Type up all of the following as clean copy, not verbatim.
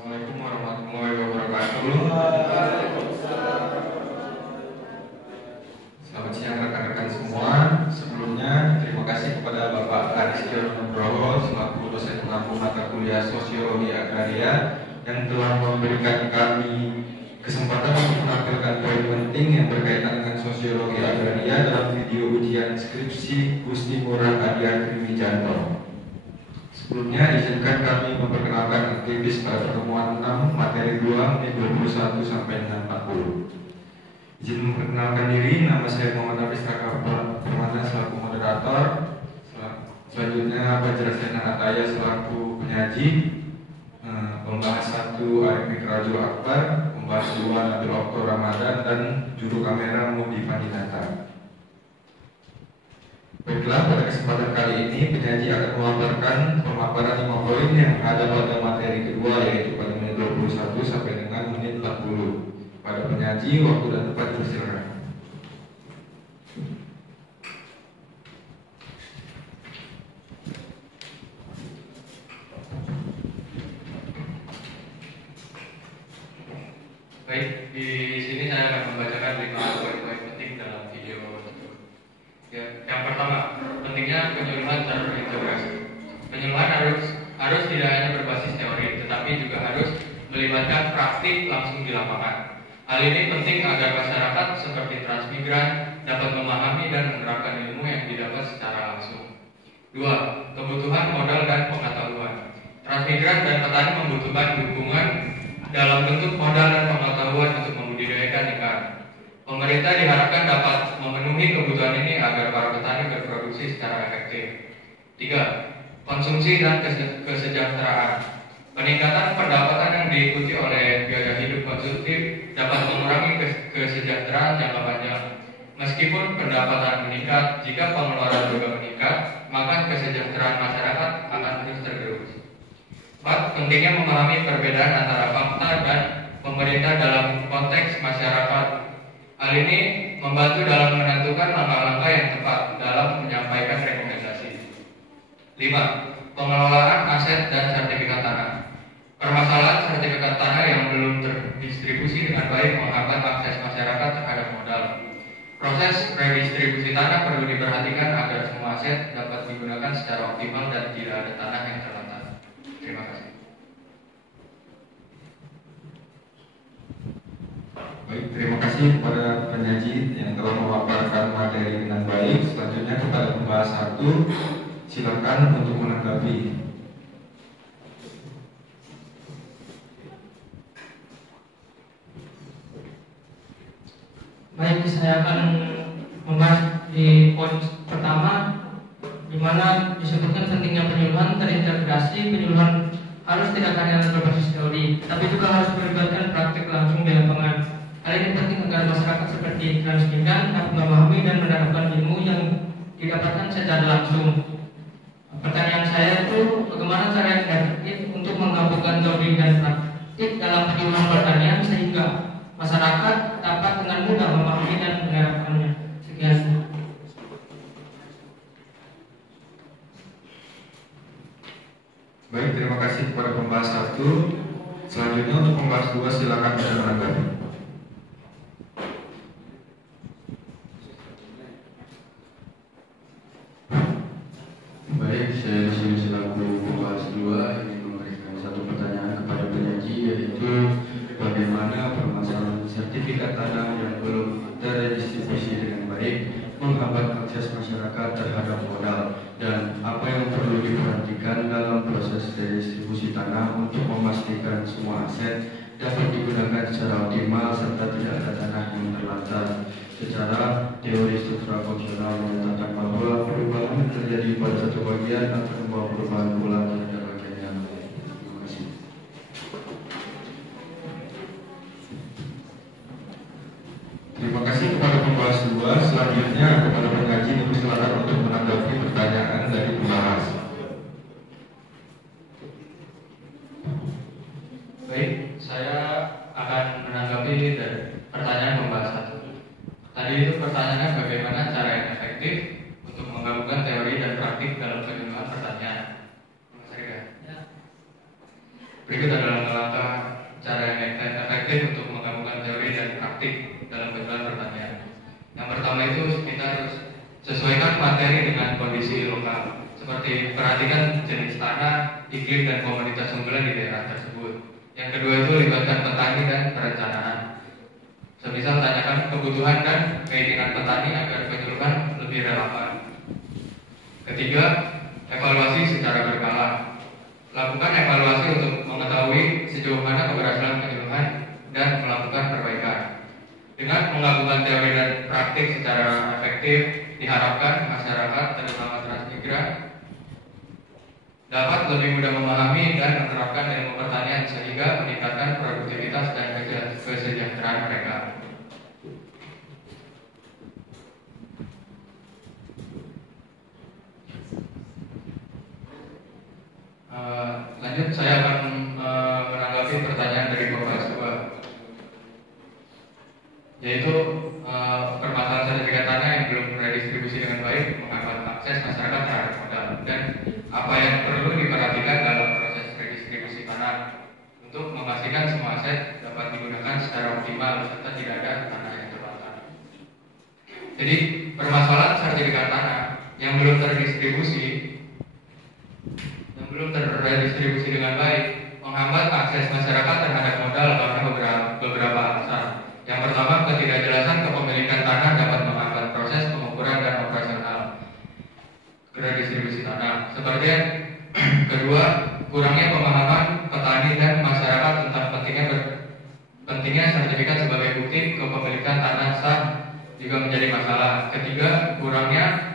Assalamualaikum warahmatullahi wabarakatuh. Selamat siang rekan-rekan semua. Sebelumnya terima kasih kepada Bapak Aristion Nugroho selaku dosen pengampu mata kuliah Sosiologi Agraria yang telah memberikan kami kesempatan untuk menampilkan poin penting yang berkaitan dengan sosiologi agraria dalam video ujian skripsi Gusti Ngurah Adian Trimijanto. Sebelumnya izinkan kami memperkenalkan aktivis pada pertemuan 6 materi 2 menit 21 sampai dengan 40. Izin memperkenalkan diri, nama saya Muhammad Hafiz Permana selaku moderator. Selanjutnya Fajar Sena Ataya selaku penyaji. Pembahas 1 Arif Mikrajo Akbar, pembahas 2 Nabil Okto Ramadan, dan juru kamera Mudi Pandinata. Baiklah, pada kesempatan kali ini penyaji akan memaparkan pemaparan 5 poin yang ada pada materi kedua, yaitu pada menit 21 sampai dengan menit 40. Pada penyaji, waktu dan tempat dipersilakan. Baik, di sini saya akan membacakan 5 poin-poin penting dalam video. Ya, yang pertama, pentingnya penyuluhan terintegrasi. Penyuluhan harus tidak hanya berbasis teori, tetapi juga harus melibatkan praktik langsung di lapangan. Hal ini penting agar masyarakat seperti transmigran dapat memahami dan menerapkan ilmu yang didapat secara langsung. 2. Kebutuhan modal dan pengetahuan. Transmigran dan petani membutuhkan dukungan dalam bentuk modal dan pengetahuan untuk membudidayakan ikan. Pemerintah diharapkan dapat memenuhi kebutuhan ini agar para petani berproduksi secara efektif. 3. Konsumsi dan kesejahteraan. Peningkatan pendapatan yang diikuti oleh biaya hidup konsumtif dapat mengurangi kesejahteraan jangka panjang. Meskipun pendapatan meningkat, jika pengeluaran juga meningkat, maka kesejahteraan masyarakat akan terus tergerus. 4. Pentingnya memahami perbedaan antara fakta dan pemerintah dalam konteks masyarakat. Hal ini membantu dalam menentukan langkah-langkah yang tepat dalam menyampaikan rekomendasi. 5. Pengelolaan aset dan sertifikat tanah. Permasalahan sertifikat tanah yang belum terdistribusi dengan baik menghambat akses masyarakat terhadap modal. Proses redistribusi tanah perlu diperhatikan agar semua aset dapat digunakan secara optimal dan tidak ada tanah yang terlantar. Terima kasih. Baik, terima kasih kepada penyaji yang telah memaparkan materi dengan baik. Selanjutnya kepada pembahas 1, silakan untuk menanggapi. Baik, saya akan membahas di poin pertama, di mana disebutkan pentingnya penyuluhan terintegrasi. Penyuluhan harus tidak hanya berbasis teori, tapi juga harus melibatkan praktik langsung di lapangan. Hal ini penting agar masyarakat seperti transmigran dapat memahami dan menerapkan ilmu yang didapatkan secara langsung. Pertanyaan saya itu, bagaimana cara yang efektif untuk menggabungkan teori dan praktik dalam penyuluhan pertanian sehingga masyarakat dapat dengan mudah memahami dan menerapkannya. Sekian. Baik, terima kasih kepada pembahas 1. Selanjutnya untuk pembahas 2, silakan untuk menanggapi. Baik, saya di sini selaku pembahas 2 ingin memberikan satu pertanyaan kepada penyaji, yaitu bagaimana permasalahan sertifikat tanah yang belum terdistribusi dengan baik menghambat akses masyarakat terhadap modal, dan apa yang perlu diperhatikan dalam proses redistribusi tanah untuk memastikan semua aset dapat digunakan secara optimal serta tidak ada tanah yang terlantar. Secara teori struktural fungsional menyatakan bahwa perubahan yang terjadi pada satu bagian akan membawa perubahan pula pada bagian yang lain. Terima kasih. Terima kasih kepada pembahas 2. Selanjutnya kepada pengaji dipersilakan untuk menanggapi pertanyaan dari pembahas. Baik, saya akan menanggapi dari pertanyaan pembahas 1. Tadi itu pertanyaannya bagaimana cara yang efektif untuk menggabungkan teori dan praktik dalam penyuluhan pertanian. Mas Rida. Berikut adalah langkah efektif untuk menggabungkan teori dan praktik dalam penjualan pertanian. Yang pertama itu kita harus sesuaikan materi dengan kondisi lokal, seperti perhatikan jenis tanah, iklim, dan komoditas unggulan di daerah tersebut. Yang kedua itu libatkan petani dan perencanaan. Semisal tanyakan kebutuhan dan keinginan petani agar penyuluhan lebih relevan. Ketiga, evaluasi secara berkala. Lakukan evaluasi untuk mengetahui sejauh mana keberhasilan penyuluhan dan melakukan perbaikan. Dengan menggabungkan teori dan praktik secara efektif, diharapkan masyarakat, terutama transmigran, dapat lebih mudah memahami dan menerapkan ilmu pertanian sehingga meningkatkan produktivitas dan kesejahteraan mereka. Lanjut, saya akan menanggapi pertanyaan dari Bapak Subah, yaitu permasalahan sertifikat tanah yang belum redistribusi dengan baik menghambat akses masyarakat terhadap modal, dan apa yang perlu diperhatikan dalam proses redistribusi tanah untuk memastikan semua aset dapat digunakan secara optimal serta tidak ada tanah yang terbakar. Jadi permasalahan sertifikat tanah yang belum terdistribusi dengan baik menghambat akses masyarakat terhadap modal karena beberapa alasan. Yang pertama, ketidakjelasan kepemilikan tanah dapat menghambat proses pengukuran dan operasional redistribusi tanah. Seperti yang kedua, kurangnya pemahaman petani dan masyarakat tentang pentingnya sertifikat sebagai bukti kepemilikan tanah sah juga menjadi masalah. Ketiga, kurangnya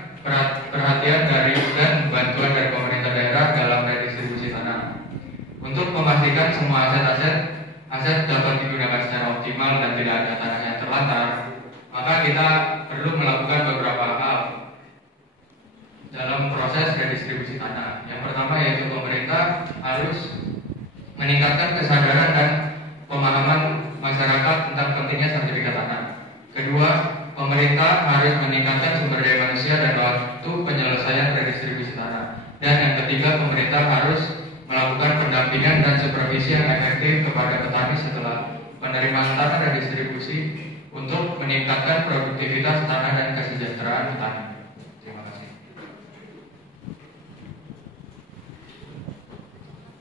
perhatian dari dan bantuan dari pemerintah daerah dalam redistribusi tanah. Untuk memastikan semua aset dapat digunakan secara optimal dan tidak ada tanah yang terlantar, maka kita perlu melakukan beberapa hal dalam proses redistribusi tanah. Yang pertama yaitu pemerintah harus meningkatkan kesadaran dan pemahaman masyarakat tentang pentingnya sertifikat tanah. Kedua, pemerintah harus meningkatkan sumber daya manusia dan waktu penyelesaian redistribusi tanah. Dan yang ketiga, pemerintah harus melakukan pendampingan dan supervisi yang efektif kepada petani setelah penerimaan tanah redistribusi untuk meningkatkan produktivitas tanah dan kesejahteraan petani. Terima kasih.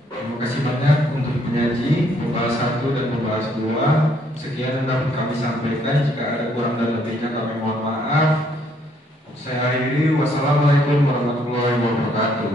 Terima kasih banyak untuk penyaji pembalas 1 dan pembalas 2. Sekian yang dapat kami sampaikan. Jika ada kurang dan lebihnya kami mohon maaf. Saya akhiri. Wassalamualaikum warahmatullahi wabarakatuh.